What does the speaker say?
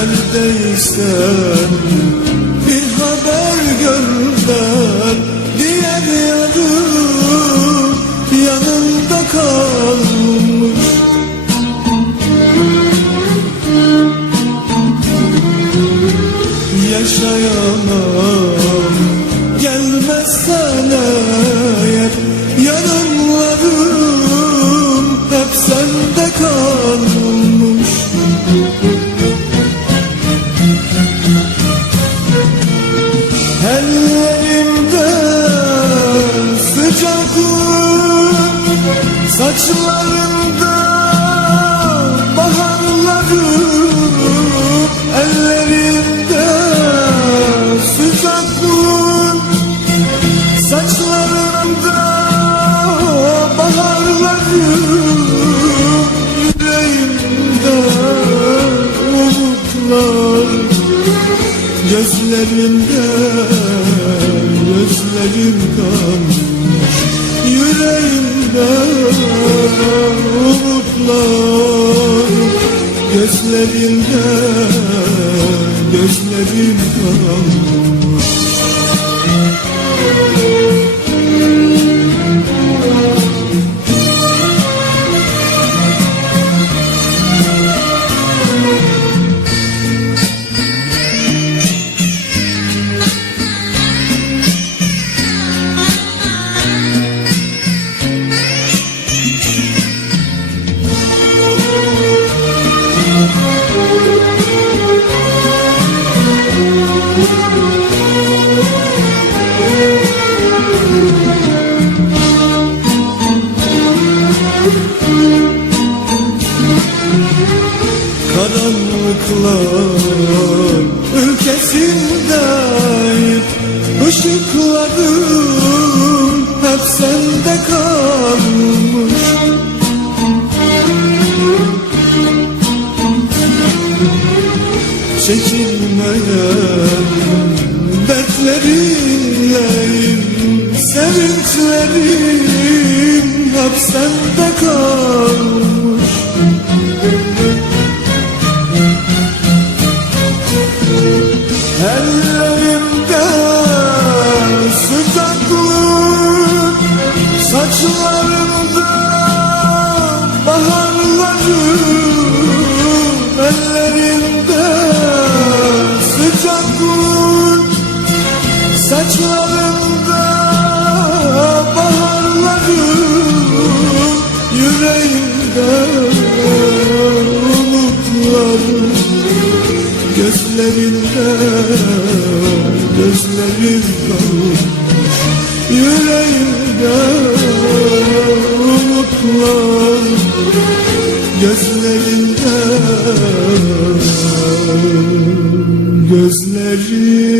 Neredeysen bir haber gönder Diğer yarım yanında kalmış. Yaşayan Saçlarımda baharlarım Ellerimde sıcaklık Saçlarımda baharlarım Yüreğimde umutlar. Gözlerinde gözlerim kalmış Yüreğimde umutlar Gözlerinde gözlerim kalmış Karanlıklar ülkesindeyim. Işıklarım hep sende kalmış. Çekilmeyen dertlerinleyim Sevinçlerim hep sende kalmış. Ellerimde sıcaklık Saçlarımda baharlarım. Ellerimde sıcaklık Saçlarımda Gözlerinde gözlerim kalmış Yüreğimde umutlar Gözlerinde gözlerim